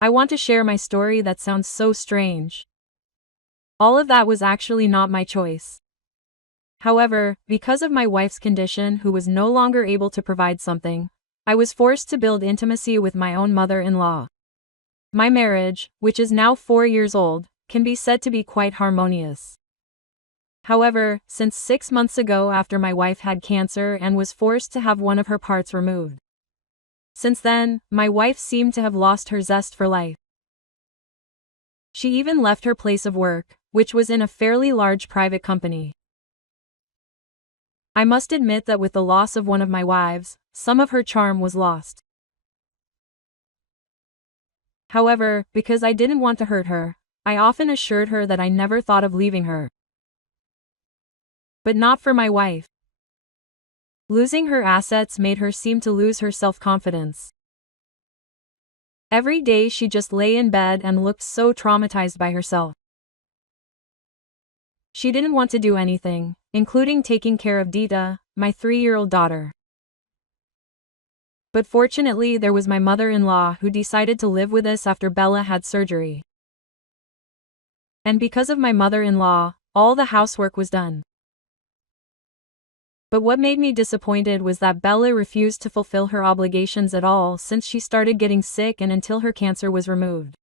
I want to share my story that sounds so strange. All of that was actually not my choice. However, because of my wife's condition, who was no longer able to provide something, I was forced to build intimacy with my own mother-in-law. My marriage, which is now 4 years old, can be said to be quite harmonious. However, since 6 months ago after my wife had cancer and was forced to have one of her parts removed. Since then, my wife seemed to have lost her zest for life. She even left her place of work, which was in a fairly large private company. I must admit that with the loss of one of my wives, some of her charm was lost. However, because I didn't want to hurt her, I often assured her that I never thought of leaving her. But not for my wife. Losing her assets made her seem to lose her self-confidence. Every day she just lay in bed and looked so traumatized by herself. She didn't want to do anything, including taking care of Dita, my 3-year-old daughter. But fortunately there was my mother-in-law who decided to live with us after Bella had surgery. And because of my mother-in-law, all the housework was done. But what made me disappointed was that Bella refused to fulfill her obligations at all since she started getting sick and until her cancer was removed.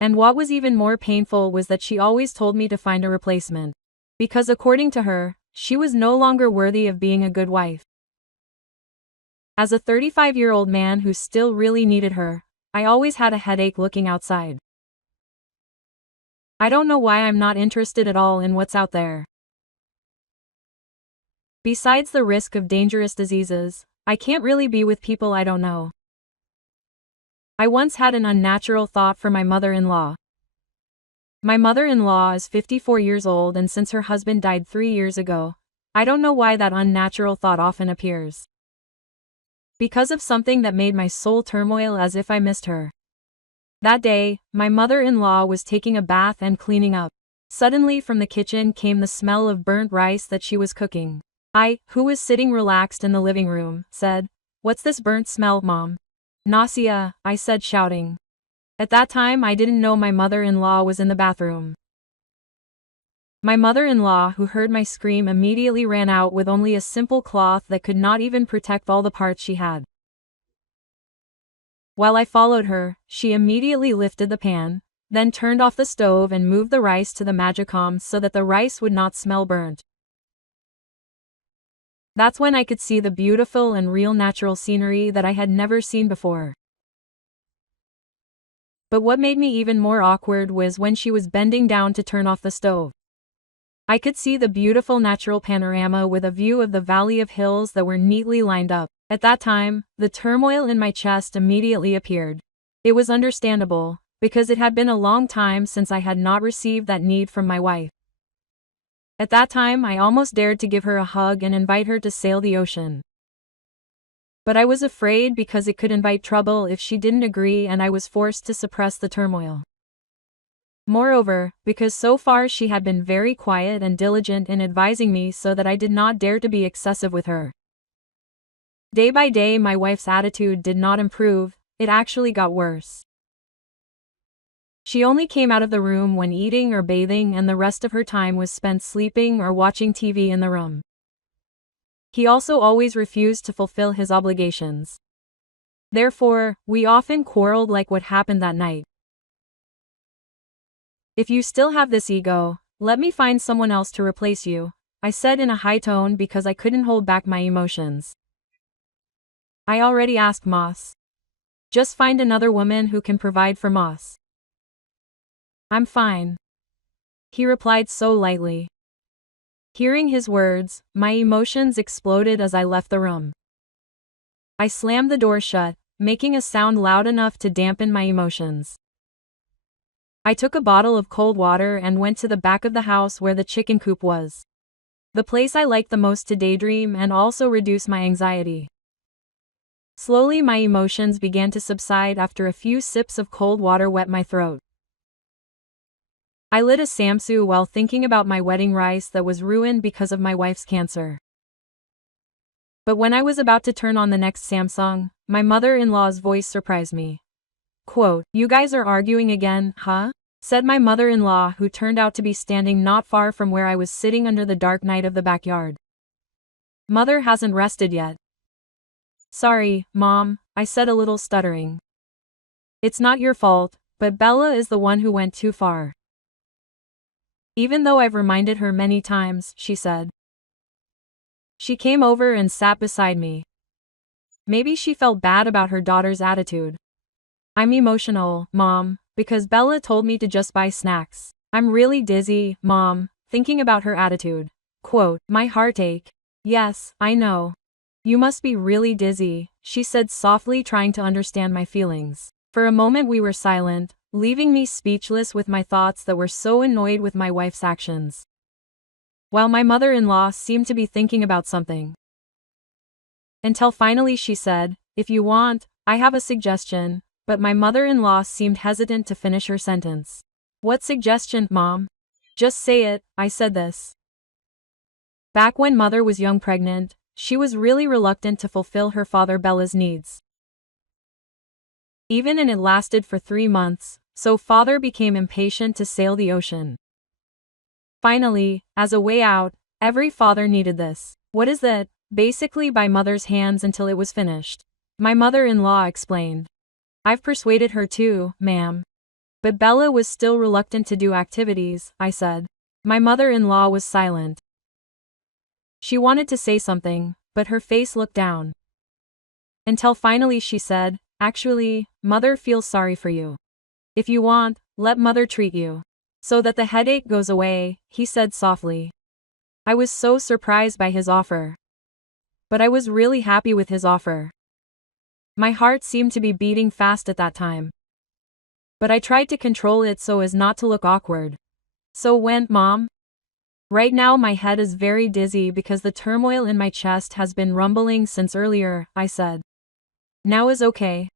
And what was even more painful was that she always told me to find a replacement. Because according to her, she was no longer worthy of being a good wife. As a 35-year-old man who still really needed her, I always had a headache looking outside. I don't know why I'm not interested at all in what's out there. Besides the risk of dangerous diseases, I can't really be with people I don't know. I once had an unnatural thought for my mother-in-law. My mother-in-law is 54 years old, and since her husband died 3 years ago, I don't know why that unnatural thought often appears. Because of something that made my soul turmoil as if I missed her. That day, my mother-in-law was taking a bath and cleaning up. Suddenly from the kitchen came the smell of burnt rice that she was cooking. I, who was sitting relaxed in the living room, said, "What's this burnt smell, Mom?" "Nausea," I said, shouting. At that time I didn't know my mother-in-law was in the bathroom. My mother-in-law, who heard my scream, immediately ran out with only a simple cloth that could not even protect all the parts she had. While I followed her, she immediately lifted the pan, then turned off the stove and moved the rice to the Magicom so that the rice would not smell burnt. That's when I could see the beautiful and real natural scenery that I had never seen before. But what made me even more awkward was when she was bending down to turn off the stove. I could see the beautiful natural panorama with a view of the valley of hills that were neatly lined up. At that time, the turmoil in my chest immediately appeared. It was understandable, because it had been a long time since I had not received that need from my wife. At that time I almost dared to give her a hug and invite her to sail the ocean. But I was afraid because it could invite trouble if she didn't agree, and I was forced to suppress the turmoil. Moreover, because so far she had been very quiet and diligent in advising me, so that I did not dare to be excessive with her. Day by day my wife's attitude did not improve, it actually got worse. She only came out of the room when eating or bathing, and the rest of her time was spent sleeping or watching TV in the room. He also always refused to fulfill his obligations. Therefore, we often quarreled, like what happened that night. "If you still have this ego, let me find someone else to replace you," I said in a high tone because I couldn't hold back my emotions. "I already asked Moss. Just find another woman who can provide for Moss." "I'm fine," he replied so lightly. Hearing his words, my emotions exploded as I left the room. I slammed the door shut, making a sound loud enough to dampen my emotions. I took a bottle of cold water and went to the back of the house where the chicken coop was. The place I liked the most to daydream and also reduce my anxiety. Slowly my emotions began to subside after a few sips of cold water wet my throat. I lit a samsu while thinking about my wedding rice that was ruined because of my wife's cancer. But when I was about to turn on the next Samsung, my mother-in-law's voice surprised me. Quote, "You guys are arguing again, huh?" said my mother-in-law, who turned out to be standing not far from where I was sitting under the dark night of the backyard. "Mother hasn't rested yet." "Sorry, Mom," I said, a little stuttering. "It's not your fault, but Bella is the one who went too far." "Even though I've reminded her many times," she said. She came over and sat beside me. Maybe she felt bad about her daughter's attitude. "I'm emotional, Mom, because Bella told me to just buy snacks. I'm really dizzy, Mom, thinking about her attitude." Quote, "My heart ache." "Yes, I know. You must be really dizzy," she said softly, trying to understand my feelings. For a moment we were silent, leaving me speechless with my thoughts that were so annoyed with my wife's actions, while my mother-in-law seemed to be thinking about something. Until finally she said, "If you want, I have a suggestion," but my mother-in-law seemed hesitant to finish her sentence. "What suggestion, Mom? Just say it," I said this. Back when Mother was young pregnant, she was really reluctant to fulfill her father Bella's needs. And it lasted for 3 months, so Father became impatient to sail the ocean. Finally, as a way out, every father needed this. "What is that?" basically by Mother's hands until it was finished. My mother-in-law explained. "I've persuaded her to, ma'am." "But Bella was still reluctant to do activities," I said. My mother-in-law was silent. She wanted to say something, but her face looked down. Until finally she said, "Actually, Mother feels sorry for you. If you want, let Mother treat you, so that the headache goes away," he said softly. I was so surprised by his offer. But I was really happy with his offer. My heart seemed to be beating fast at that time. But I tried to control it so as not to look awkward. "So when, Mom?" "Right now my head is very dizzy because the turmoil in my chest has been rumbling since earlier," I said. "Now is okay,"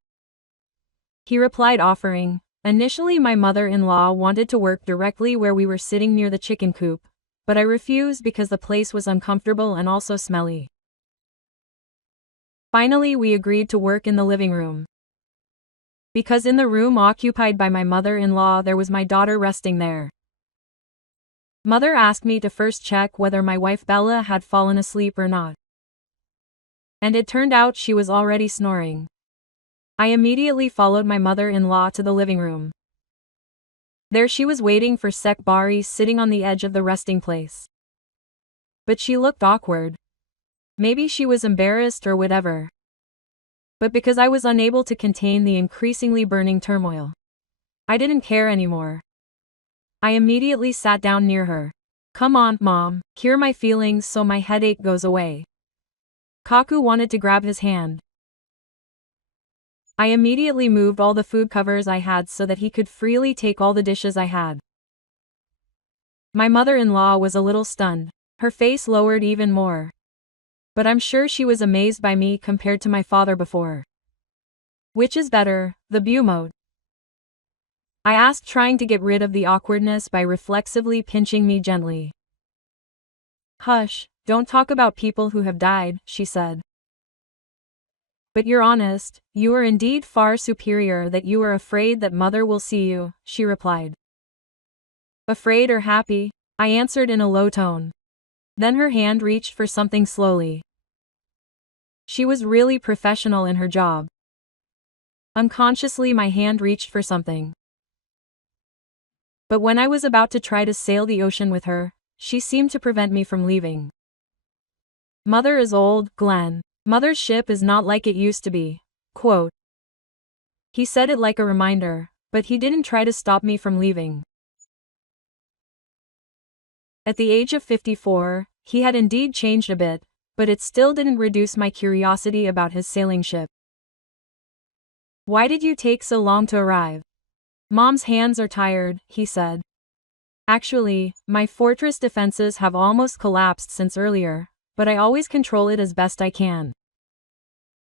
he replied, offering. Initially my mother-in-law wanted to work directly where we were sitting near the chicken coop, but I refused because the place was uncomfortable and also smelly. Finally we agreed to work in the living room, because in the room occupied by my mother-in-law there was my daughter resting there. Mother asked me to first check whether my wife Bella had fallen asleep or not. And it turned out she was already snoring. I immediately followed my mother-in-law to the living room. There she was waiting for Sek Bari, sitting on the edge of the resting place. But she looked awkward. Maybe she was embarrassed or whatever. But because I was unable to contain the increasingly burning turmoil, I didn't care anymore. I immediately sat down near her. "Come on, Mom, cure my feelings so my headache goes away." Kaku wanted to grab his hand. I immediately moved all the food covers I had so that he could freely take all the dishes I had. My mother-in-law was a little stunned. Her face lowered even more. But I'm sure she was amazed by me compared to my father before. "Which is better, the beau mode?" I asked, trying to get rid of the awkwardness by reflexively pinching me gently. "Hush, don't talk about people who have died," she said. "But you're honest, you are indeed far superior that you are afraid that Mother will see you," she replied. "Afraid or happy?" I answered in a low tone. Then her hand reached for something slowly. She was really professional in her job. Unconsciously my hand reached for something. But when I was about to try to sail the ocean with her, she seemed to prevent me from leaving. "Mother is old, Glenn. Mother's ship is not like it used to be." Quote. He said it like a reminder, but he didn't try to stop me from leaving. At the age of 54, he had indeed changed a bit, but it still didn't reduce my curiosity about his sailing ship. "Why did you take so long to arrive?" "Mom's hands are tired," he said. "Actually, my fortress defenses have almost collapsed since earlier, but I always control it as best I can.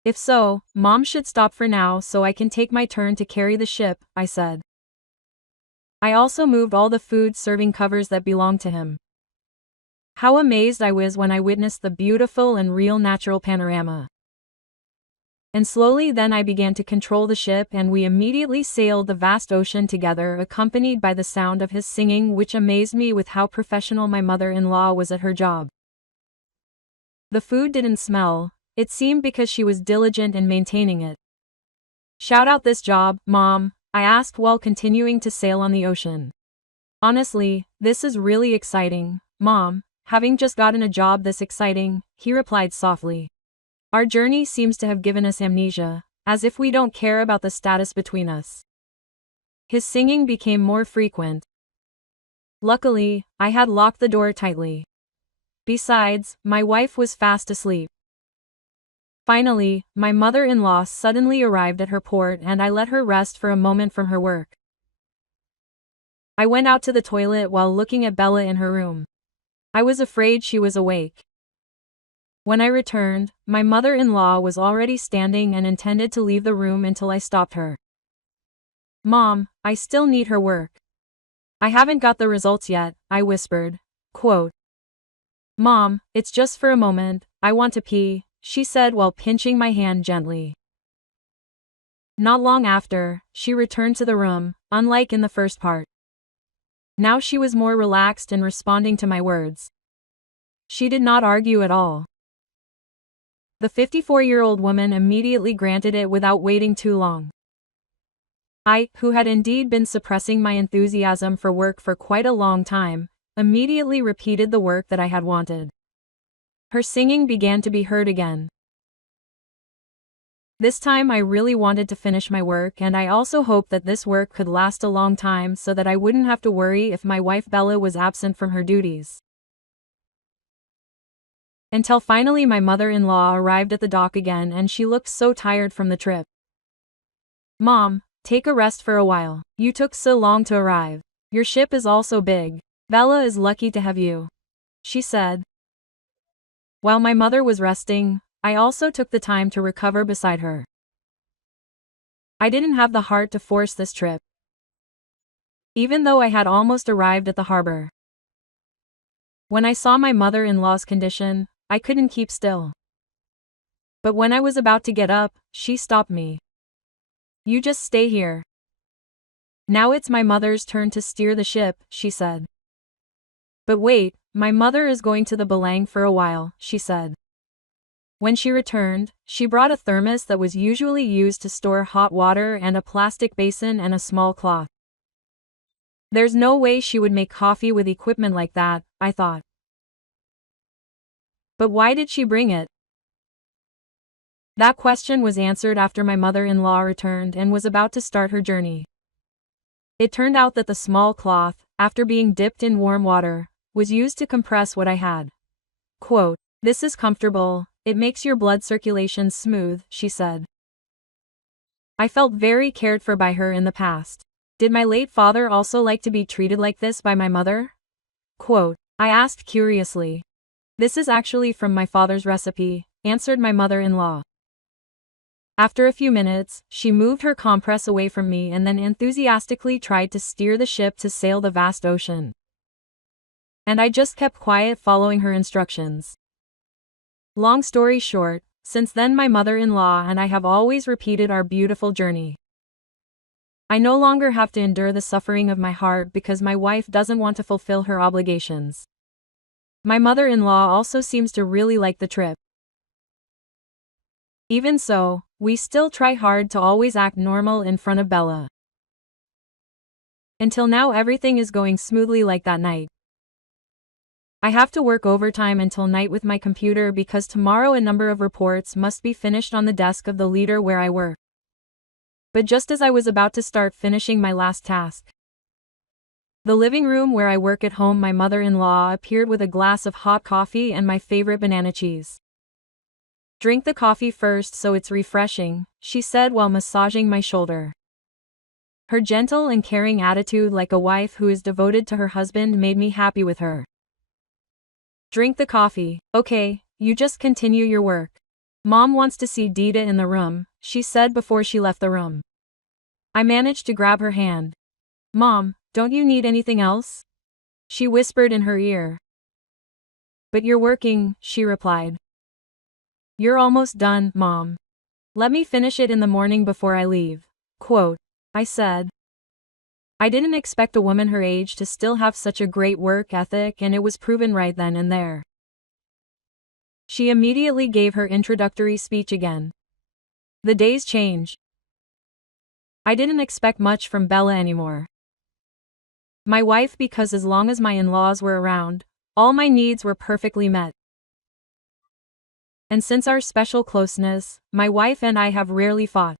If so, Mom should stop for now so I can take my turn to carry the ship," I said. I also moved all the food serving covers that belonged to him. How amazed I was when I witnessed the beautiful and real natural panorama. And slowly then I began to control the ship and we immediately sailed the vast ocean together, accompanied by the sound of his singing, which amazed me with how professional my mother-in-law was at her job. The food didn't smell, it seemed, because she was diligent in maintaining it. "Shout out this job, Mom?" I asked while continuing to sail on the ocean. "Honestly, this is really exciting, Mom, having just gotten a job this exciting," he replied softly. "Our journey seems to have given us amnesia, as if we don't care about the status between us." His singing became more frequent. Luckily, I had locked the door tightly. Besides, my wife was fast asleep. Finally, my mother-in-law suddenly arrived at her port and I let her rest for a moment from her work. I went out to the toilet while looking at Bella in her room. I was afraid she was awake. When I returned, my mother-in-law was already standing and intended to leave the room until I stopped her. "Mom, I still need her work. I haven't got the results yet," I whispered. Quote, "Mom, it's just for a moment, I want to pee," she said while pinching my hand gently. Not long after, she returned to the room, unlike in the first part. Now she was more relaxed in responding to my words. She did not argue at all. The 54-year-old woman immediately granted it without waiting too long. I, who had indeed been suppressing my enthusiasm for work for quite a long time, immediately repeated the work that I had wanted. Her singing began to be heard again. This time I really wanted to finish my work, and I also hoped that this work could last a long time so that I wouldn't have to worry if my wife Bella was absent from her duties. Until finally my mother-in-law arrived at the dock again and she looked so tired from the trip. "Mom, take a rest for a while. You took so long to arrive. Your ship is also big. Bella is lucky to have you," she said. While my mother was resting, I also took the time to recover beside her. I didn't have the heart to force this trip, even though I had almost arrived at the harbor. When I saw my mother-in-law's condition, I couldn't keep still. But when I was about to get up, she stopped me. "You just stay here. Now it's my mother's turn to steer the ship," she said. "But wait, my mother is going to the Belang for a while," she said. When she returned, she brought a thermos that was usually used to store hot water and a plastic basin and a small cloth. There's no way she would make coffee with equipment like that, I thought. But why did she bring it? That question was answered after my mother-in-law returned and was about to start her journey. It turned out that the small cloth, after being dipped in warm water, was used to compress what I had. Quote, "This is comfortable, it makes your blood circulation smooth," she said. I felt very cared for by her in the past. Did my late father also like to be treated like this by my mother? Quote, I asked curiously. "This is actually from my father's recipe," answered my mother-in-law. After a few minutes, she moved her compress away from me and then enthusiastically tried to steer the ship to sail the vast ocean. And I just kept quiet following her instructions. Long story short, since then my mother-in-law and I have always repeated our beautiful journey. I no longer have to endure the suffering of my heart because my wife doesn't want to fulfill her obligations. My mother-in-law also seems to really like the trip. Even so, we still try hard to always act normal in front of Bella. Until now everything is going smoothly like that night. I have to work overtime until night with my computer because tomorrow a number of reports must be finished on the desk of the leader where I work. But just as I was about to start finishing my last task, the living room where I work at home, my mother-in-law appeared with a glass of hot coffee and my favorite banana cheese. "Drink the coffee first so it's refreshing," she said while massaging my shoulder. Her gentle and caring attitude, like a wife who is devoted to her husband, made me happy with her. "Drink the coffee, okay, you just continue your work. Mom wants to see Dita in the room," she said before she left the room. I managed to grab her hand. "Mom, don't you need anything else?" she whispered in her ear. "But you're working," she replied. "You're almost done, Mom." Let me finish it in the morning before I leave. Quote, I said. I didn't expect a woman her age to still have such a great work ethic, and it was proven right then and there. She immediately gave her introductory speech again. The days change. I didn't expect much from Bella anymore. My wife, because as long as my in-laws were around, all my needs were perfectly met. And since our special closeness, my wife and I have rarely fought.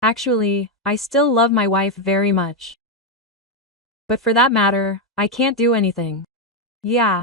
Actually, I still love my wife very much. But for that matter, I can't do anything. Yeah.